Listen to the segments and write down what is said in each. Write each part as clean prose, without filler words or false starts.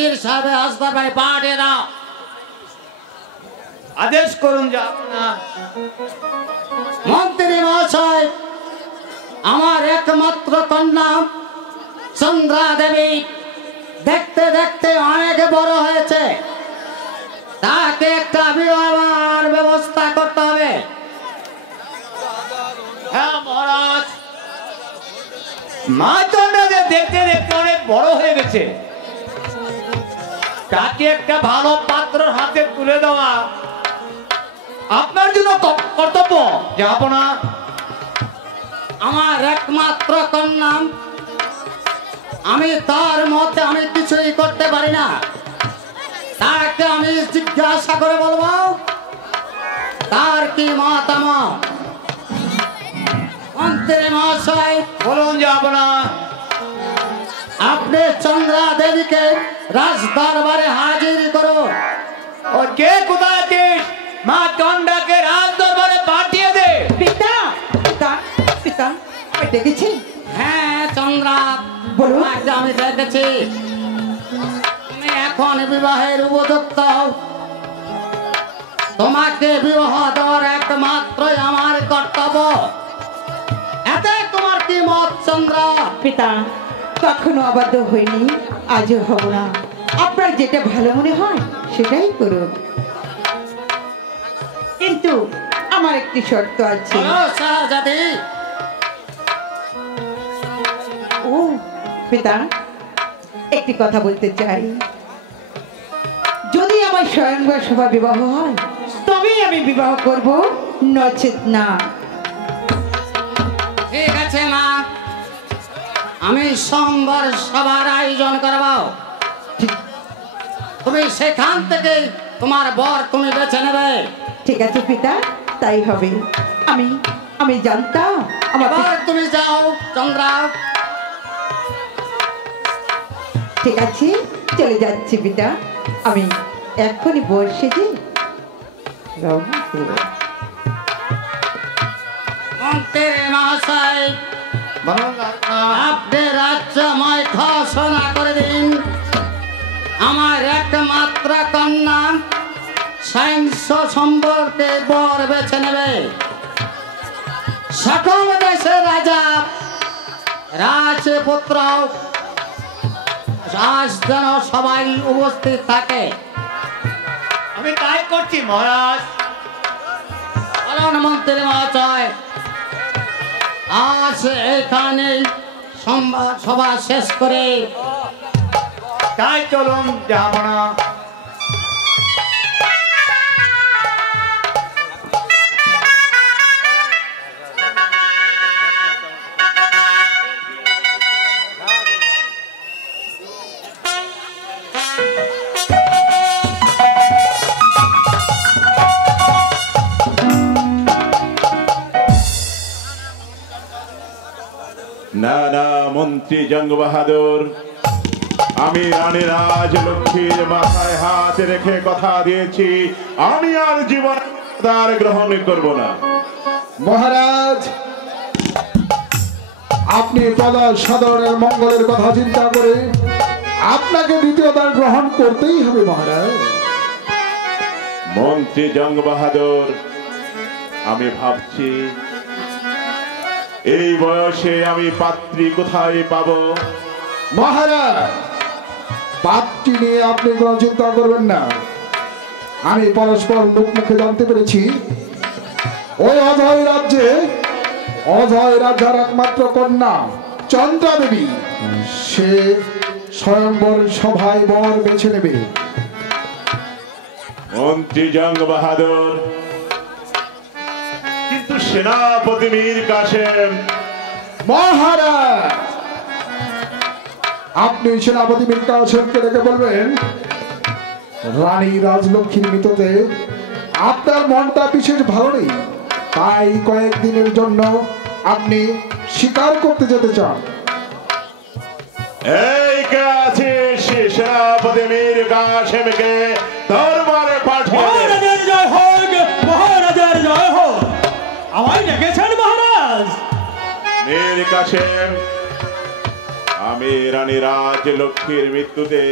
উকিল সাহেব রাজদরবারে পাঠিয়ে দাও। আদেশ করুন যা। মন্ত্রী মহাশয়, আমার একমাত্র কন্যা চন্দ্রা দেবী দেখতে দেখতে অনেক বড় হয়েছে, তাকে একটা বিবাহের ব্যবস্থা করতে হবে। হ্যাঁ মহারাজ, মা চন্দ্রা দেখতে দেখতে অনেক বড় হয়ে গেছে, তাকে একটা ভালো পাত্র হাতে তুলে দেওয়া আপনার জন্য কর্তব্য। যাব না, আমার একমাত্র কন্যা, আমি তার মতে আমি কিছুই করতে পারি না, তাকে আমি জিজ্ঞাসা করে বলবো তার কি মতামত। মন্ত্রী মহাশয় বলুন। যাব না, আপনি চন্দ্রা দেবীকে রাজ দরবারে হাজির করুন। ও কে কোথায় আছিস? মা চন্দ্রাকে রাজ দরবারে পাঠিয়ে দে। পিতা পিতা পিতা আমি দেখেছি। হ্যাঁ চন্দ্রা, বলুন। তোমাকে আমি দেখেছি, তুমি এখন বিবাহের উপযুক্ত, তোমাকে বিবাহ দেওয়ার একমাত্রই আমার কর্তব্য। এতে তোমার কি মত চন্দ্রা? পিতা কখনো অবাধ্য হইনি, আজও হব না। আপনার যেটা ভালো মনে হয় সেটাই করুন, কিন্তু আমার একটি শর্ত আছে। বলো শাহজাদি। ও পিতা, একটি কথা বলতে চাই। যদি আমার স্বয়ংবর সভা বিবাহ হয় তবেই আমি বিবাহ করব, নচেত না। ঠিক আছে মা, আমি সোমবার সবার আয়োজন করব, তুমি সেখান থেকে তোমার বর তুমি বেছে নেবে। ঠিক আছে পিতা, তাই হবে। আমি আমি জানতাম আমার এবার তুমি যাও চন্দ্রা। ঠিক আছে, চলে যাচ্ছি পিতা। আমি এখনই বসে যে রওনা করব। মন্ত্রী মহাশয়, আপনি রাজ্যময় ঘোষণা করে দিন, আমার একমাত্র কন্যা সহিংস সম্পর্কে বর বেছে নেবে। সকল দেশের রাজা রাজপুত্র রাজ যেন সবাই উপস্থিত থাকে। আমি তাই করছি মহারাজ। বলুন মন্ত্রী মহাশয়, আজ এখানে সভা শেষ করে তাই চলুন। যাব না, না না মন্ত্রী জঙ্গ বাহাদুর, আমি রানী রাজলক্ষ্মীর মাথায় হাত রেখে কথা দিয়েছি, আমি আর জীবন তার গ্রহণ করব না। মহারাজ, আপনি প্রজা সাধারণের মঙ্গলের কথা চিন্তা করে আপনাকে দ্বিতীয় দান গ্রহণ করতেই হবে মহারাজ। মন্ত্রী জঙ্গ বাহাদুর, আমি ভাবছি এই বয়সে আমি পাত্রী কোথায় পাবো? মহারাজ, পাত্রী নিয়ে আপনি কোনো চিন্তা করবেন না। আমি পরস্পর মুখে জানতে পেরেছি ওই অজয় রাজ্যে অজয় রাজার একমাত্র কন্যা চন্দ্রা দেবী, সে স্বয়ংবর সভায় বর বেছে নেবে। মন্ত্রী জঙ্গ বাহাদুর, কিন্তু সেনাপতি মীর কাসেম। মহারাজ, আপনি সেনাপতি মীর কাসেমকে ডেকে বলবেন রানী রাজলক্ষ্মীর মৃত্যুতে আপনার মনটা বিশেষ ভালো নেই, তাই কয়েকদিনের জন্য আপনি শিকার করতে যেতে চান। এই কাছে সেনাপতি মীর কাসেমকে দরবারে পাঠিয়ে দে। মহারাজের জয় হোক, মহারাজের জয় হোক। আমায় ডেকেছেন মহারাজ? মীর কাসেম, আমি রানী রাজলক্ষ্মীর মৃত্যুতে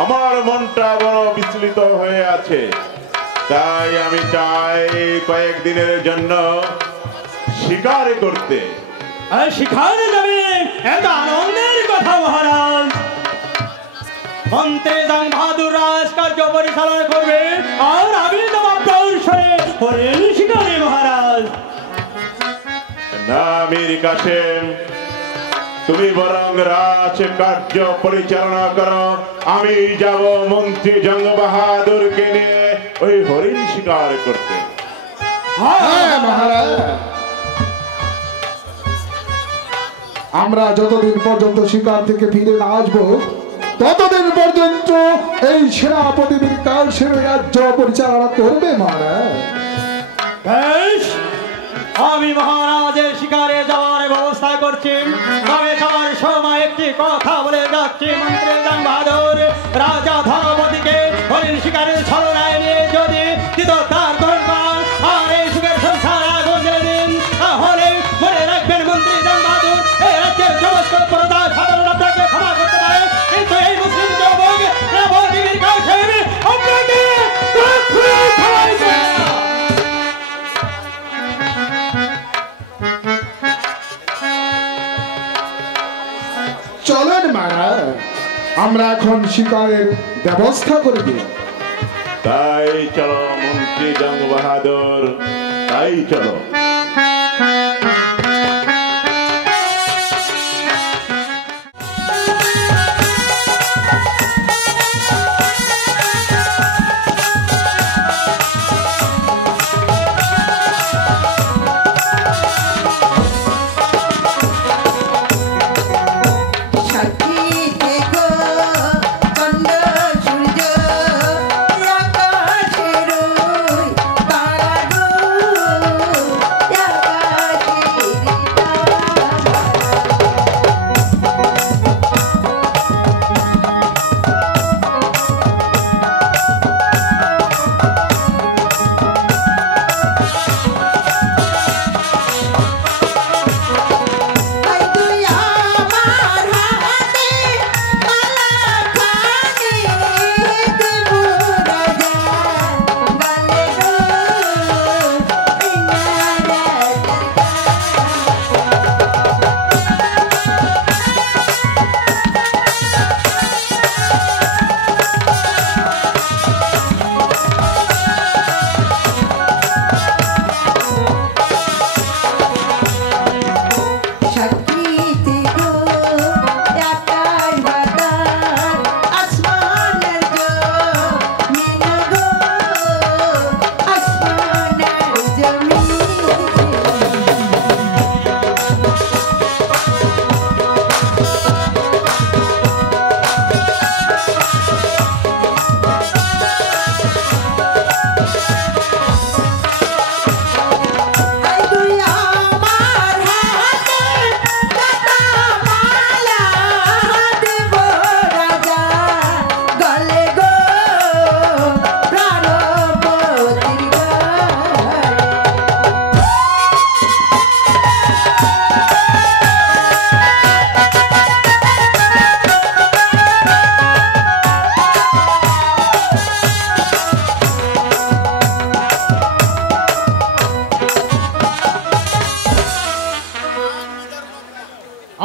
আমার মনটা বড় বিচলিত হয়ে আছে, তাই আমি চাই কয়েকদিনের জন্য শিকার করতে। শিকারে যাবে, এত আনন্দের কথা মহারাজ। মন্ত্রী জং বাহাদুর রাজকার্য পরিচালনা করবে, আর আমি তোমার প্রৌষে হরিণ শিকারে মহারাজ। না মীর কাসেম, তুমি বরং রাজ কার্য পরিচালনা করো, আমি যাব মন্ত্রী জং বাহাদুরকে নিয়ে ওই হরিণ শিকার করতে। হ্যাঁ মহারাজ, আমরা যতদিন পর্যন্ত শিকার থেকে ফিরে না আসবো ততদিন পর্যন্ত এই সেনাপতি মীর কাসেম রাজ্য পরিচালনা করবে মহারাজ। বেশ, আমি মহারাজের শিকারে যাওয়ার ব্যবস্থা করছি। তবে যাওয়ার সময় একটি কথা বলে যাচ্ছি, মন্ত্রী জং বাহাদুর রাজা ধনপতিকে হরিণ শিকারের ছলনায় নিয়ে যদি তার দরকার আর এই সুখের সংসার আগুন জ্বেলে দিন, তাহলে মনে রাখবেন মন্ত্রী জং বাহাদুর এই রাজ্যের সমস্ত প্রজা সাধারণ আপনাকে ক্ষমা করতে পারে, কিন্তু এই মুসলিম যুবক মীর কাসেম আপনাকে কখনোই ক্ষমা করবে না। চলেন মহারাজ, আমরা এখন শিকারের ব্যবস্থা করে দিই। তাই চলো মন্ত্রী জং বাহাদুর, তাই চলো।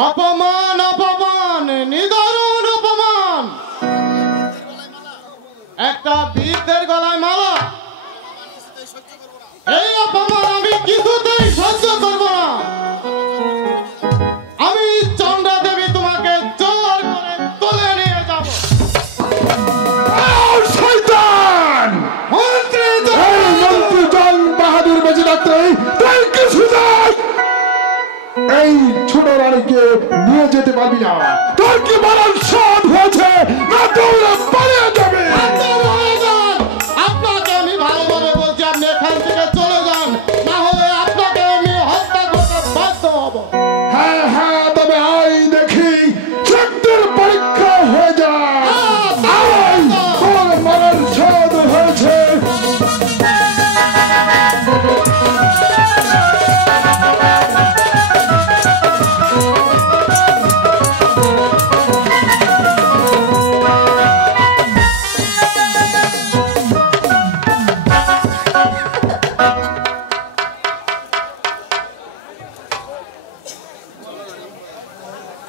অপমান অপমান, নিদারুণ অপমান। একটা বীরদের গলায় মালা, এই অপমান আমি কিছুতেই সহ্য করব না। আমি চন্দ্রা দেবী তোমাকে জোর করে তুলে নিয়ে যাব। শয়তান! মন্ত্রী এই মন্ত্রী জং বাহাদুর বেঁচে থাকতে তুই কিছু যাই এই ছোট রানীকে নিয়ে যেতে পারবি না। তোর কি মারার সাধ হয়েছে না দৌড়ে পালিয়ে যাবে? আপনাকে আমি ভালোভাবে বলছি, আপনি এখান থেকে চলে যান, না হলে আপনাকে আমি হত্যা করতে বাধ্য হব। হ্যাঁ হ্যাঁ, তবে আই দেখি শক্তির পরীক্ষা হয়ে যায়। আয়, তোর মারার সাধ হয়েছে।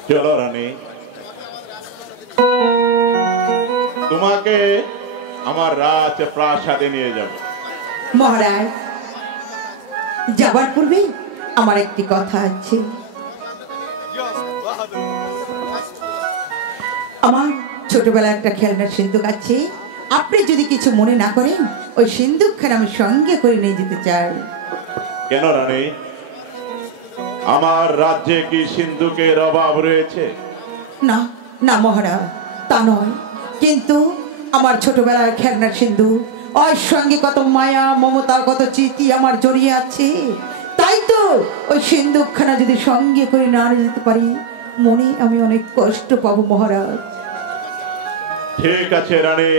চলো রানী, তোমাকে আমার রাজ প্রাসাদে নিয়ে যাব। মহারাজ, যাবার পূর্বে আমার একটি কথা আছে। আমার ছোটবেলায় একটা খেলনার সিন্দুক আছে, আপনি যদি কিছু মনে না করেন ওই সিন্দুকখানা আমি সঙ্গে করে নিয়ে যেতে চাই। কেন রানী, আমার রাজ্যে কি সিন্ধুকের অভাব রয়েছে? না না মহারাজ, তা নয়, কিন্তু আমার ছোটবেলার খেলনার সিন্ধুক, ওর সঙ্গে কত মায়া মমতা কত স্মৃতি আমার জড়িয়ে আছে। তাই তো ওই সিন্দুকখানা যদি সঙ্গে করে না নিয়ে যেতে পারি, মনে আমি অনেক কষ্ট পাবো মহারাজ। ঠিক আছে রানী,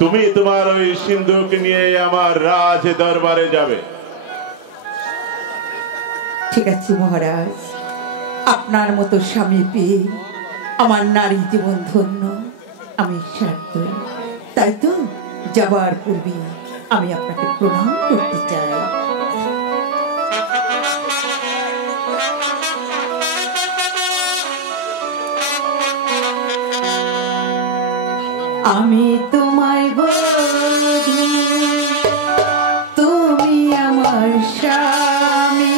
তুমি তোমার ওই সিন্ধুক নিয়ে আমার রাজ দরবারে যাবে। ঠিক আছে মহারাজ, আপনার মতো স্বামী পেয়ে আমার নারী জীবন ধন্য, আমি সার্থক। তাই তো যাবার পূর্বে আমি আপনাকে প্রণাম করতে চাই। আমি তোমায় বধূ, তুমি আমার স্বামী,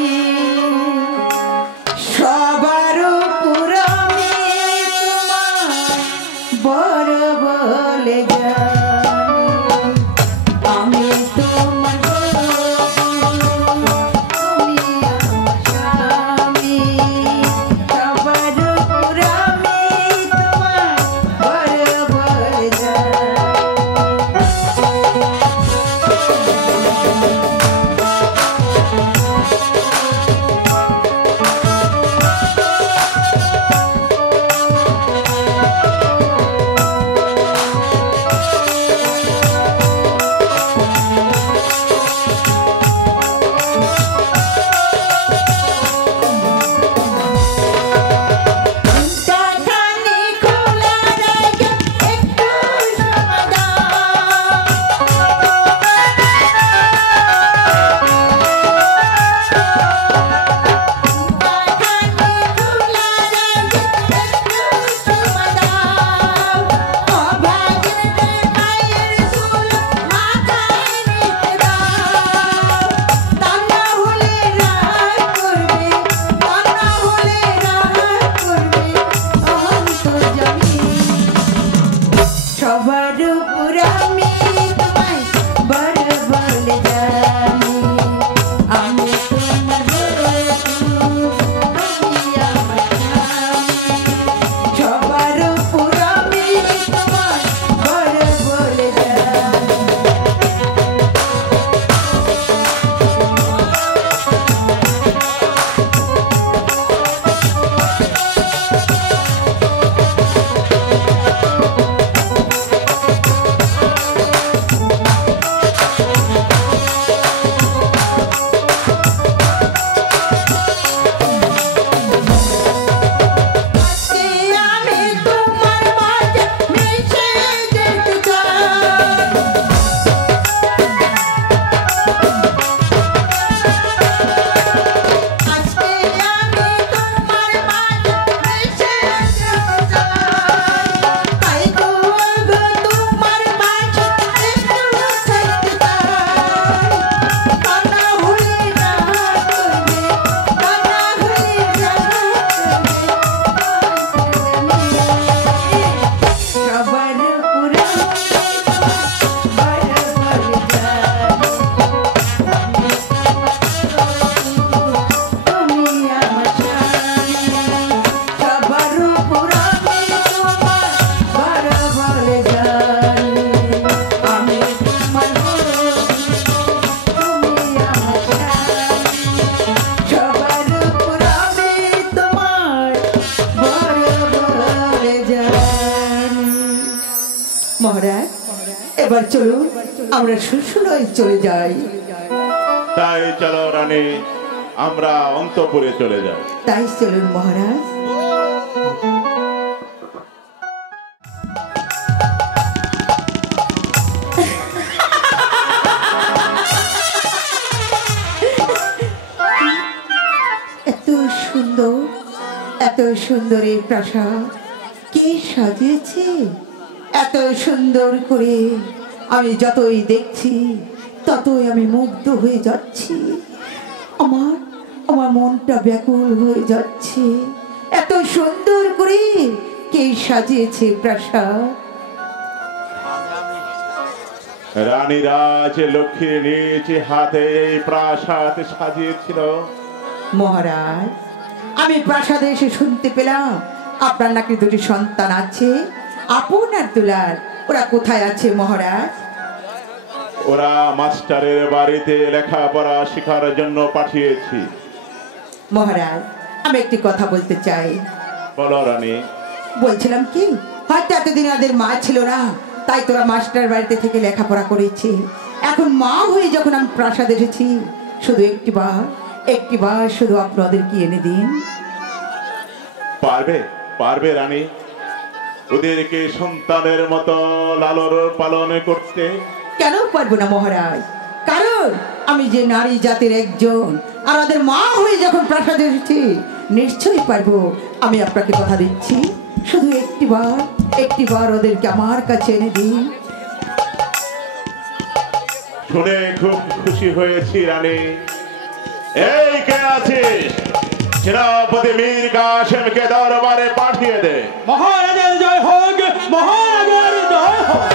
সবার উপর আমি তোমায় বড় বলে জানি। আমি তোমার বধূ, তুমি আমার স্বামী, সবার উপর আমি তোমায় বড় বলে জানি। টাকানি খোলা রেখে একটু সবার উপর আমি তোমায় বড় বলে জানি। আমি তোমার বধূ, তুমি আমার স্বামী, সবার উপর আমি তোমায় বড় বলে জানি। আমি তোমার মাঝে মিশে যেতে চাই। আজকে আমি তোমার মাঝে মিশে যেতে চাই। তাই গো গো তোমার মাঝে একটু থাকতে চাই। কান্না হলে না করবে, কান্না হলে না করবে, সবার উপর তুমি আমার স্বামী, সবার উপর আমি তোমার বড় বলে জানি। আমি তোমার বধূ, তুমি আমার স্বামী, সবার উপর আমি তোমার বড় বলে জানি। মহারাজ, এবার চলুন আমরা শ্বশুরালয়ে চলে যাই। তাই চলো রানী, আমরা অন্তঃপুরে চলে যাই। তাই চলুন মহারাজ। এত সুন্দর সুন্দর এই প্রাসাদ কে সাজিয়েছে এত সুন্দর করে? আমি যতই দেখছি ততই আমি মুগ্ধ হয়ে যাচ্ছি। আমার আমার মনটা ব্যাকুল হয়ে যাচ্ছে। এত সুন্দর করে কে সাজিয়েছে প্রাসাদ? রানী রাজলক্ষ্মীর নিজ হাতে এই প্রাসাদ সাজিয়েছিল। মহারাজ, আমি প্রাসাদে এসে শুনতে পেলাম আপনার নাকি দুটি সন্তান আছে, আপন আর দুলাল। ওরা কোথায় আছে মহারাজ? ওরা মাস্টারের বাড়িতে লেখাপড়া শেখার জন্য পাঠিয়েছি। মহারাজ, আমি একটি কথা বলতে চাই। বলো রানী। বলছিলাম কি, হয়তো এতদিন ওদের মা ছিল না, তাই তোরা মাস্টার বাড়িতে থেকে লেখাপড়া করেছি। এখন মা হয়ে যখন আমি প্রাসাদ এসেছি, শুধু একটিবার শুধু আপনাদেরকে এনে দিন। পারবে পারবে রানী ওদেরকে সন্তানের মতো লালন পালন করতে? কেন পারবো না মহারাজ? কারণ আমি যে নারী জাতির একজন, আর ওদের মা হয়ে যখন প্রাসাদে এসেছি, নিশ্চয়ই পারবো। আমি আপনাকে কথা দিচ্ছি, শুধু একটিবার ওদেরকে আমার কাছে এনে দিন। শুনে খুব খুশি হয়েছি রানী। এই কে আছিস? সেনাপতি মীর কাসেমকে দরবারে পাঠিয়ে দে। মহারাজের জয় হোক, মহারাজের জয় হোক।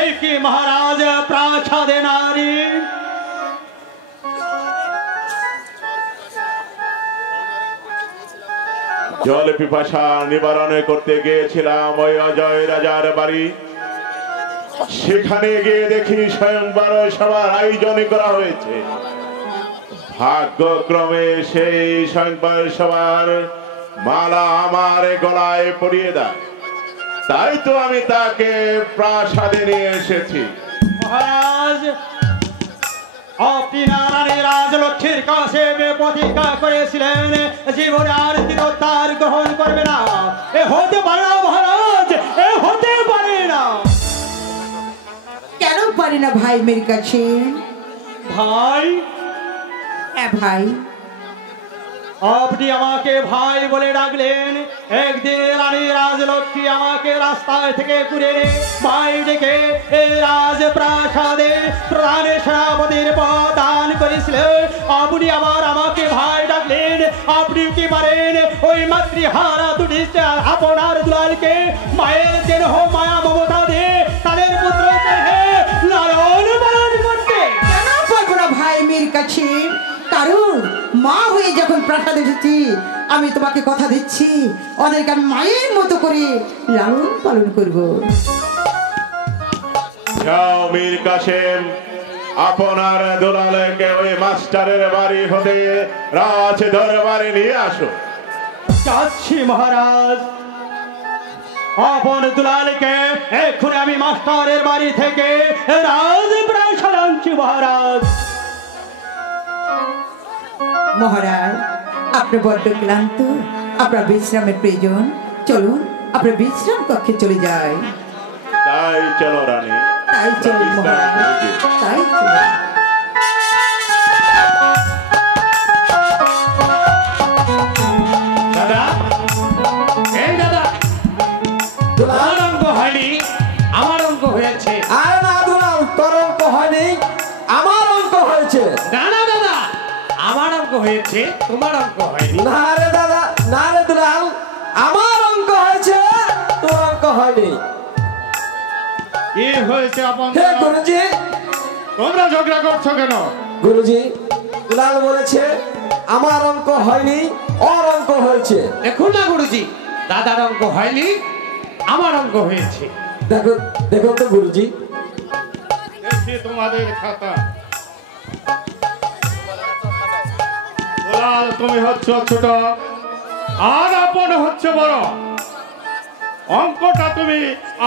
এই কি মহারাজ প্রাসাদে নারী? জল পিপাসা নিবারণ করতে গিয়েছিলাম ওই অজয় রাজার বাড়ি। সেখানে গিয়ে দেখি স্বয়ংবর সভার আয়োজন করা হয়েছে। ভাগ্যক্রমে সেই স্বয়ংবর সভার মালা আমার গলায় পরিয়ে দেয়, তাই তো আমি তাকে প্রাসাদে নিয়ে এসেছি। মহারাজ, আপনি রানী রাজলক্ষ্মীর কাছে প্রতিজ্ঞা করেছিলেন জীবনে আর তিরোধার গ্রহণ করবে না। এ হতে পারে না মহারাজ, এ হতে পারে না। কেন পারি না ভাই মীর কাসেম? ভাই, হ্যাঁ ভাই। আপনি আমাকে ভাই বলে ডাকলেন। একদিন রানী রাজলক্ষ্মী আমাকে রাস্তায় থেকে ঘুরে ভাই ডেকে এই রাজপ্রাসাদে প্রধান সেনাপতির পদ দান করেছিলেন। আপনি আবার আমাকে ভাই ডাকলেন। আপনি কি পারেন ওই মাতৃহারা দুটি আপনার দুলালকে মায়ের দেহ মায়া মমতা দিয়ে তাদের পুত্র লালন পালন করতে? কেন পারবো না ভাই মীর কাসেম? কারণ মা হয়ে যখন প্রাসাদে এসেছি, আমি তোমাকে কথা দিচ্ছি ওদেরকে আমি মায়ের মতো করে লালন পালন করব। যাও মীর কাসেম, আপনার দুলালকে ওই মাস্টারের বাড়ি হতে রাজ দরবারে নিয়ে আসো। যাচ্ছি মহারাজ। আপন দুলালকে এক্ষুনি আমি মাস্টারের বাড়ি থেকে রাজপ্রাসাদ আনছি মহারাজ। মহারাজ, আপনি বড্ড ক্লান্ত, আপনার বিশ্রামের প্রয়োজন। চলুন আপনার বিশ্রাম কক্ষে চলে যাই। তাই চলো রানী। তাই চলুন মহারাজ, তাই চলুন। দাদা, এই দাদা, তোমার অঙ্ক হয়নি, আমার অঙ্ক হয়েছে। আরে না দুলাল, তোর অঙ্ক হয়নি, আমার অঙ্ক হয়েছে। না না দাদা, আমার অঙ্ক হয়েছে, তোমার অঙ্ক হয়নি। না রে দাদা, না রে দুলাল, আমার অঙ্ক হয়েছে, তোর অঙ্ক হয়নি। কি হয়েছে আপন? হে গুরুজি, তোমরা ঝগড়া করছো কেন? গুরুজি, দুলাল বলেছে আমার অঙ্ক হয়নি, ওর অঙ্ক হয়েছে। দেখুন না গুরুজি, দাদার অঙ্ক হয়নি, আমার অঙ্ক হয়েছে। দেখুন দেখুন তো গুরুজি। দেখি তোমাদের খাতা। দুলাল, তুমি হচ্ছ ছোট আর আপন হচ্ছে বড়। অঙ্কটা তুমি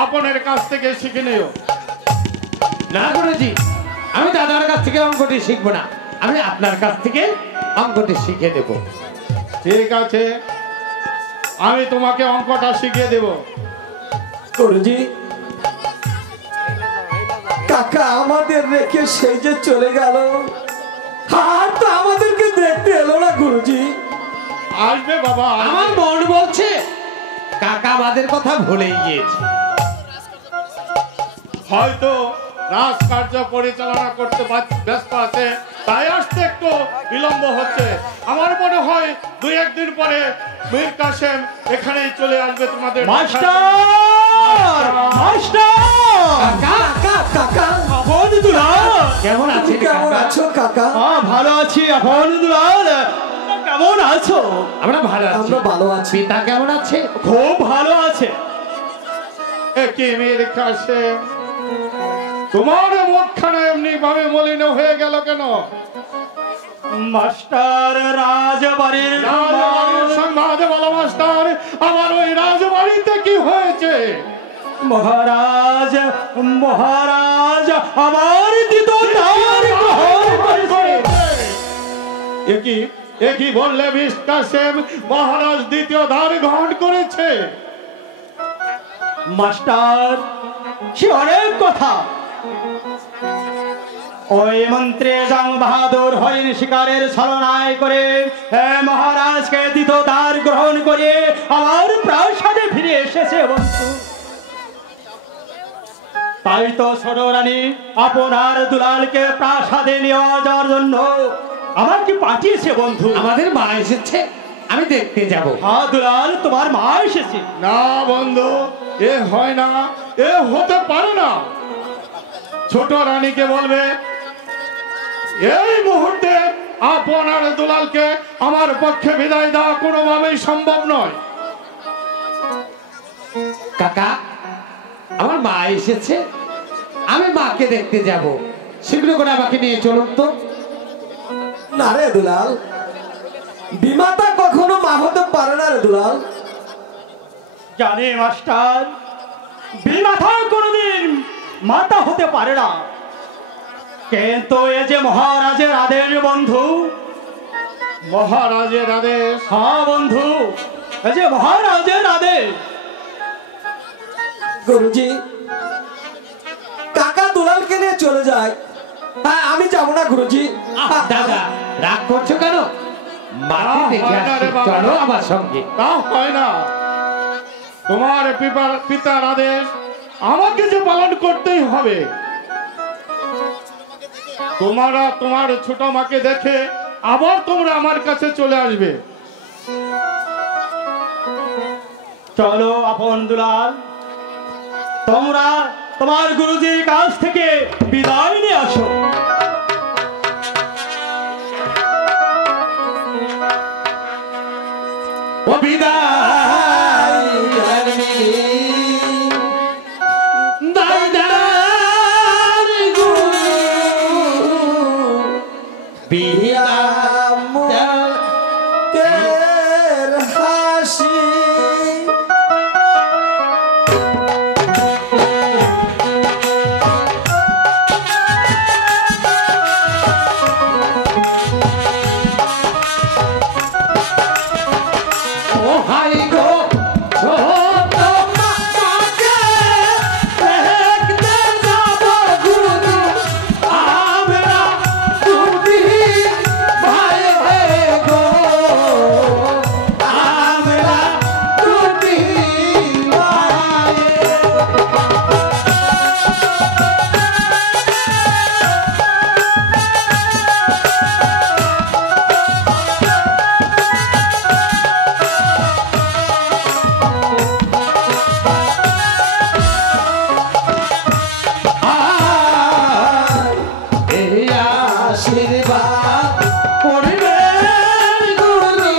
আপনের কাছ থেকে শিখে নিও। না গুরুজি, আমি দাদার কাছ থেকে অঙ্কটি শিখবো না, আমি আপনার কাছ থেকে অঙ্কটি শিখে দেব। ঠিক আছে, আমি তোমাকে অঙ্কটা শিখিয়ে দেব। গুরুজি, কাকা আমাদের রেখে সেই যে চলে গেল, আর তো আমাদেরকে দেখতে এলো না গুরুজি। আসবে বাবা, আমার মন বলছে কাকা আমাদের কথা ভুলেই গিয়েছে। হয়তো রাজকার্য পরিচালনা করতে ব্যস্ত আছে, তাই আসতে একটু বিলম্ব হচ্ছে। আমার মনে হয় 2-1 দিন পরে মীর কাসেম এখানেই চলে আসবে তোমাদের। মাস্টার মাস্টার কাকা কাকা আপন দুলাল কেমন তুমি আছেন কেমন কাকা? আছো কাকা? ভালো আছি। আপন দুলাল কেমন আছো? আমরা ভালো আছি। আমরা ভালো আছি। পিতা কেমন আছে? খুব ভালো আছে। কি মীর কাসেম, তোমার মুখখানা এমনি ভাবে মলিন হয়ে গেল কেন? মাস্টার রাজবাড়ির রাজবাড়ির সংবাদ বলো মাস্টার, আমার ওই রাজবাড়িতে কি হয়েছে? মহারাজ মহারাজ আমার দ্বিতীয় গ্রহণ করেছে। একই বললে মীর কাসেম, মহারাজ দ্বিতীয় দ্বার গ্রহণ করেছে? মাস্টার সে অনেক কথা। ওই মন্ত্রী জং বাহাদুর হরিণ শিকারের ছলনায় করে মহারাজকে দ্বিতীয় দ্বার গ্রহণ করে আমার প্রাসাদে ফিরে এসেছে বন্ধু। তাই তো ছোট রানী আপনার দুলালকে প্রাসাদে নিয়ে যাওয়ার জন্য আমাকে পাঠিয়েছে বন্ধু। আমাদের মা এসেছে, আমি দেখতে যাব। হ্যাঁ দুলাল, তোমার মা এসেছে। না বন্ধু, এ হয় না, এ হতে পারে না। ছোট রানীকে বলবে এই মুহূর্তে আপনার দুলালকে আমার পক্ষে বিদায় দেওয়া কোনোভাবেই সম্ভব নয়। কাকা, আমার মা এসেছে, আমি মাকে দেখতে যাব। শীঘ্র করে আমাকে নিয়ে চলুন তো। না রে দুলাল, বিমাতা কখনো মা হতে পারে না রে দুলাল। জানি মাস্টার, বিমাতা কোনোদিন মাতা হতে পারে না, কিন্তু এ যে মহারাজের আদেশ বন্ধু। মহারাজের আদেশ? হ্যাঁ বন্ধু, এ যে মহারাজের আদেশ। গুরুজি, কাকা দুলালকে নিয়ে চলে যায়। হ্যাঁ, আমি যাব না গুরুজি। দাদা, রাগ করছো কেন? মাকে দেখে আসছি, চলো আমার সঙ্গে। তা হয় না, তোমার পিতার আদেশ আমাকে যে পালন করতেই হবে। তোমার ছোট মাকে দেখে আবার তোমরা আমার কাছে চলে আসবে। চলো আপন দুলাল, তোমরা তোমার গুরুজির কাছ থেকে বিদায় নিয়ে আসো। ও বিদায় দাদার গুরু তের হাসি ও হাই গো ছোট মাকে দেখতে যাব গুরু, আমরা দুটি ভাই গো, আমরা দুটি ভাই। এই আশীর্বাদ করবেন গুরু,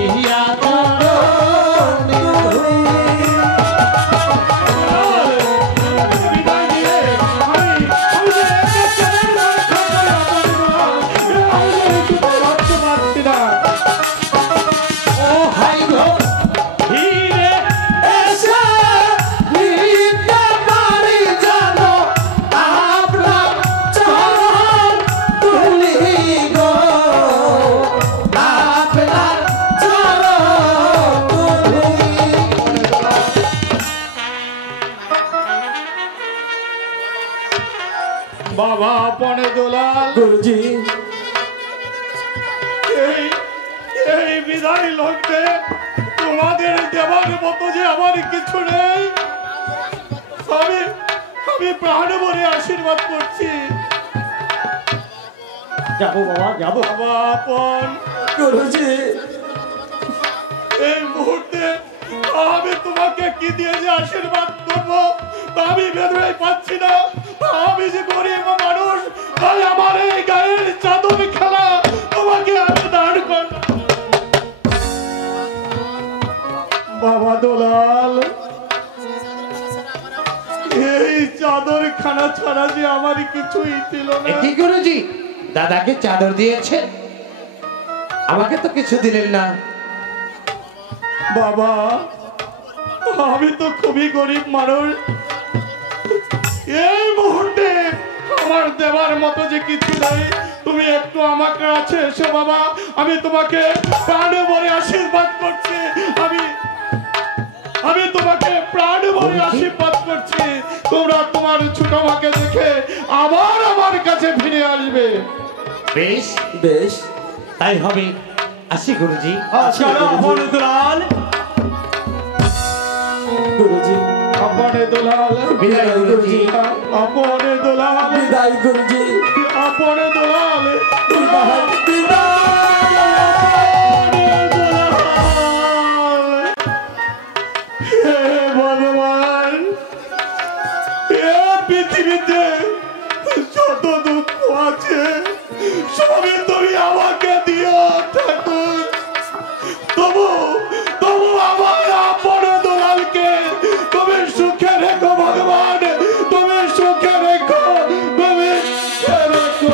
ইয়া চরণে বিদায় দিয়ে আমি যে একেবারে রক্ষা করে আমি কিছু করতে পারছি না। ও হাই গো হিরে এসে নিতে পারি জানো, আপনার চরণ তুলি গো, আপনার চরণ তুলি। বাবা পনে দোলাল, গুরুজি, এই বিদায় লগ্নে তোমাদের দেবার মতো যে আমার কিছু নেই, আমি আমি প্রাণ ভরে আশীর্বাদ করছি। যাবো বাবা, যাবো। বাবা আপন, গুরুজি এই মুহূর্তে আমি তোমাকে কি দিয়ে যে আশীর্বাদ করবো আমি ভেবে পাচ্ছি না। আমি যে গরিব মানুষ, তাই আমার এই গায়ের চাদর খেলা তোমাকে আমি দান করলাম। বাবা দোলাল, এই চাদর খানা ছাড়া যে আমার কিছুই ছিল না। কি গুরুজি, দাদাকে চাদর দিয়েছে, আমাকে তো কিছু দিলেন না। বাবা আমি তো খুবই গরিব মানুষ, এই মুহূর্তে আমার দেওয়ার মতো যে কিছু নেই। তুমি একটু আমার কাছে এসো বাবা, আমি তোমাকে প্রাণ ভরে আশীর্বাদ করছি। আমি তোমাকে প্রাণ ভরে আশীর্বাদ করছি। তোমরা তোমার ছোট মাকে দেখে আবার আমার কাছে ফিরে আসবে। বেশ বেশ, তাই হবে। আসি গুরুজি। চলো আপন দুলাল। গুরুজি আপনে দোলাল, বিদায় গুরুজি। আপনে দোলাল, বিদায় গুরুজি। আপনে দোলাল, বিদায়, বিদায়। হে ভগবান, এ পৃথিবীতে যত দুঃখ আছে সবই তুমি আমাকে দিও ঠাকুর। তবু তবু আমার আপন দোলালকে তুমি সুখে রেখো ভগবান, তুমি সুখে রেখো, তুমি সুখে রেখো।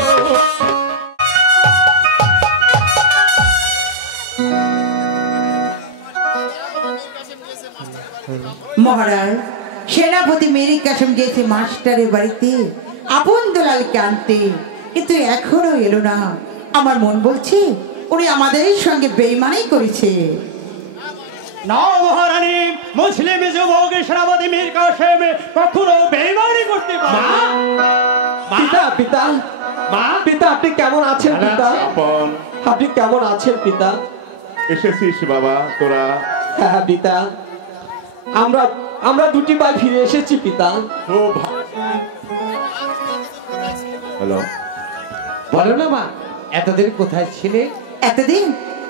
মহারাজ, সেনাপতি মেরি কাসম গেছে মাস্টারের বাড়িতে আপন দুলালকে আনতে, কিন্তু এখনো এলো না। আমার মন বলছে উনি আমাদের সঙ্গে বেইমানি করেছে। না মহারানী, মুসলিম যুবক সেনাপতি মীর কাসেম কখনো বেইমানি করতে পারে না। পিতা, পিতা, মা, পিতা আপনি কেমন আছেন পিতা? আপন, আপনি কেমন আছেন পিতা? এসেছিস বাবা তোরা? হ্যাঁ পিতা, আমরা দুটি ভাই ফিরে এসেছি পিতা। খুব হ্যালো, বলো না মা, এতদিন কোথায় ছিলে? এতদিন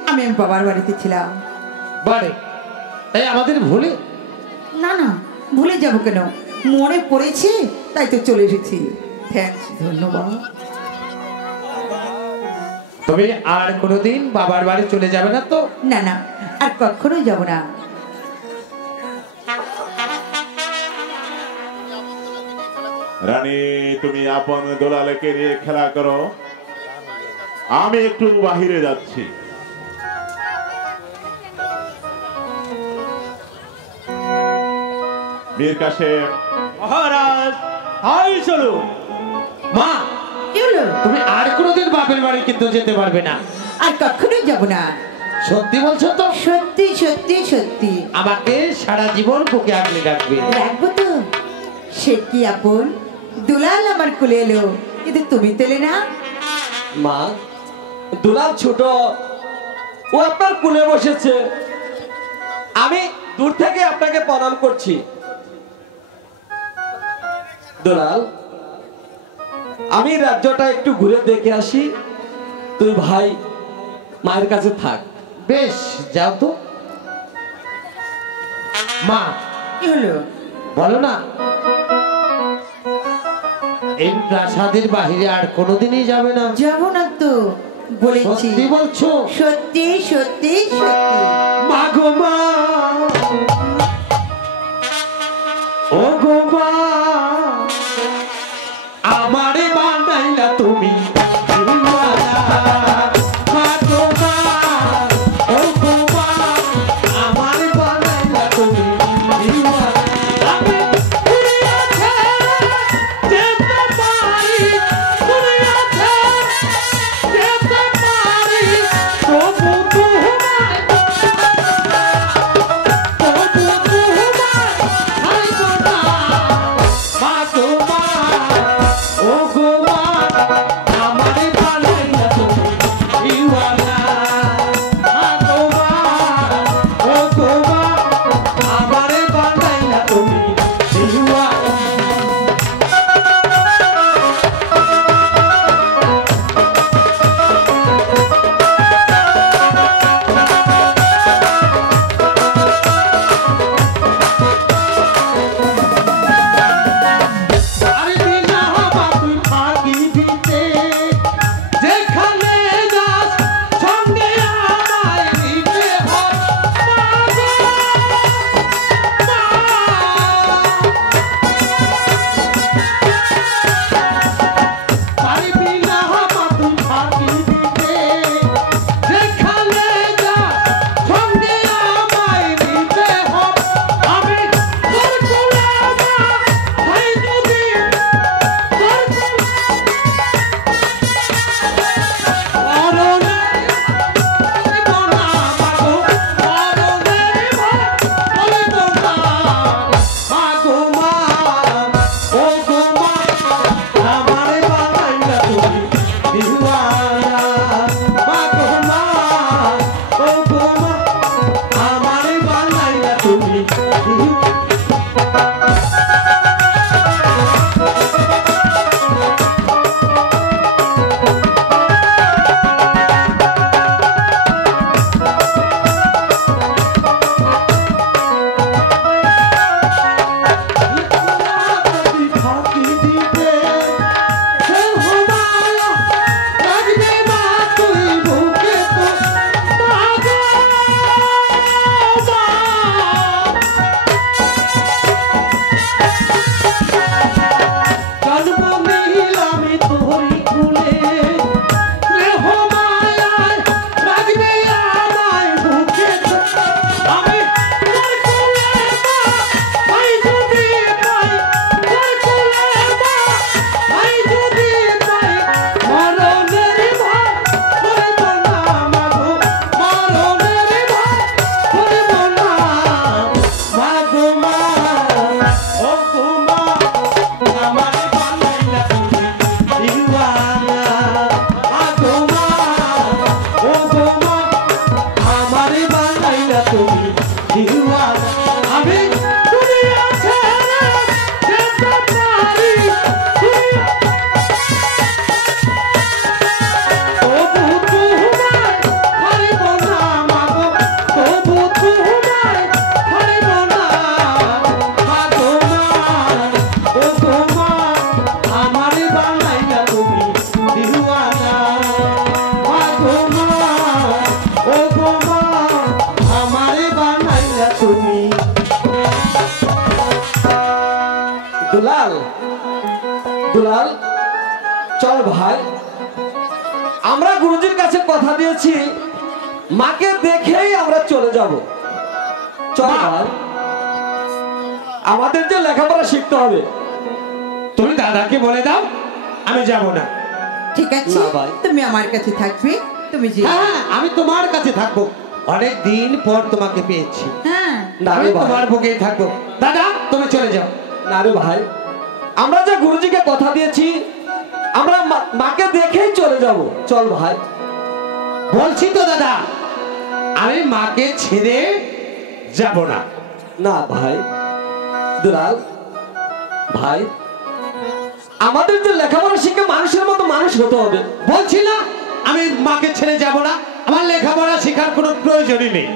আমি আমার বাবার বাড়িতে ছিলাম। বাড়ি? তাই আমাদের ভুলে? না না, ভুলে যাব কেন, মনে পড়েছে তাই তো চলে এসেছি। থ্যাঙ্কস, ধন্যবাদ। তুমি আর কোনোদিন বাবার বাড়ি চলে যাবে না তো? না না, আর কখনোই যাব না। রানী তুমি আপন দোলালকে নিয়ে খেলা করো, আমি একটু বাহিরে যাচ্ছি। মীর কাসেম, মহারাজ তাই চলো। মা, কি হলো? তুমি আর কোনোদিন বাপের বাড়ি কিন্তু যেতে পারবে না। আর কখনোই যাব না। সত্যি বলছো তো? সত্যি সত্যি সত্যি। আমাকে সারা জীবন বুকে আগলে রাখবে। রাখবো তো। সে কি আপন দুলাল আমার কোলে এলো, কিন্তু তুমি তেলে না। মা, দুলাল ছোট, ও আপনার কোলে বসেছে, আমি দূর থেকে আপনাকে প্রণাম করছি। দুলাল, আমি রাজ্যটা একটু ঘুরে দেখে আসি, তুই ভাই মায়ের কাছে থাক। বেশ, যাও তো। মা, কি হলো? বলো না, এই প্রাসাদের বাহিরে আর কোনোদিনই যাবে না? যাব না তো বলেছি। সত্যি বলছো? সত্যি সত্যি সত্যি। মা গো মা, ও গো মা, আমারে বানাইলা তুমি দিওয়ানা। মা গো মা, ও গো মা, আমারে বানাইলা তুমি দিওয়ানা। আমি দুনিয়াতে যেতে পারি, দুনিয়াতে যেতে পারি, তবু তোমায়, তবু তোমায় হারাইব না। মা গো মা, ও গো মা, ভাই, আমরা গুরুজির কাছে কথা দিয়েছি মাকে দেখেই আমরা চলে যাব। চল ভাই, আমাদের যে লেখাপড়া শিখতে হবে। তুমি দাদাকে বলে দাও আমি যাব না। ঠিক আছে, না ভাই। তুমি আমার কাছে থাকবে, তুমি যে হ্যাঁ, আমি তোমার কাছে থাকবো। অনেক দিন পর তোমাকে পেয়েছি, হ্যাঁ না আমি রে ভাই, তোমার বুকেই থাকবো। দাদা তুমি চলে যাও। না রে ভাই, আমরা যে গুরুজিকে কথা দিয়েছি আমরা মাকে দেখেই চলে যাব। চল ভাই। বলছি তো দাদা, আমি মাকে ছেড়ে যাব না। না ভাই, দুলাল ভাই, আমাদের যে লেখাপড়া শিখে মানুষের মতো মানুষ হতে হবে। বলছি না আমি মাকে ছেড়ে যাব না। আমার লেখাপড়া শেখার কোনো প্রয়োজনই নেই,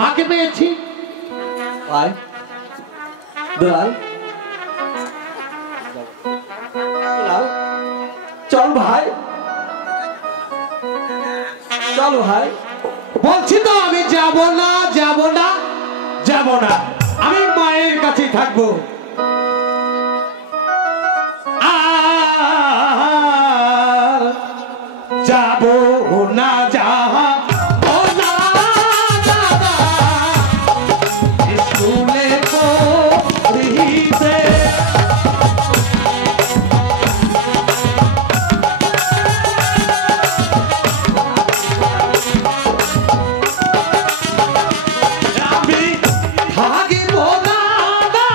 মাকে পেয়েছি। ভাই, দুলাল, দুলাল, চল ভাই, চল ভাই। বলছি তো আমি যাব না, যাব না, যাব না। আমি মায়ের কাছেই থাকবো। আর যাব না, যাব না দাদা, স্কুলে পড়িতে। আমি থাকিব না দাদা,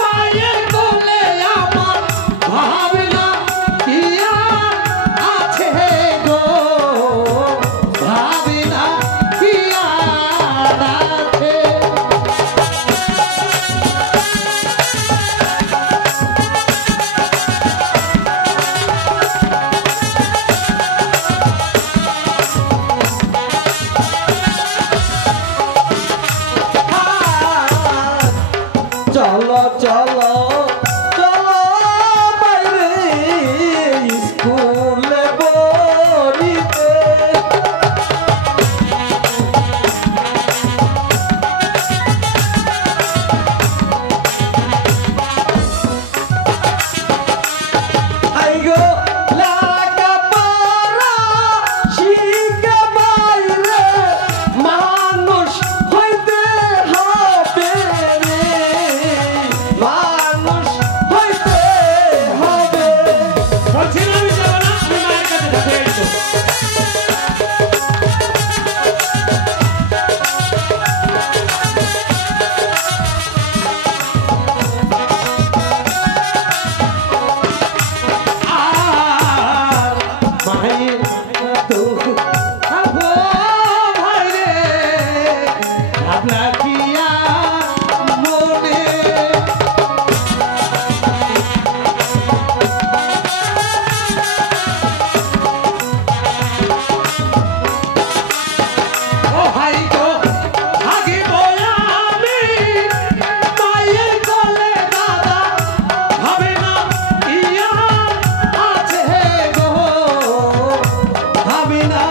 মায়ের কোলে আমার ভাবনা কি আর আছে গো, ভাবনা কি আর আছে। চলো চলো চলো বাইরে স্কুলে পড়িতে। আই গো লেখাপড়া শিখে বাইরে মানুষ হইতে হবে রে, মানুষ হইতে হবে। বলছি না আমি যাব না, আমি মায়ের কাছে থাকবো। এই তো। আর মায়ের তো থাকবো ভাই রে, ভাবনা কি আর মনে। ও ভাই গো, থাকিব আমি মায়ের কোলে দাদা, ভাবে না ইয়া আছে গো, ভাবে না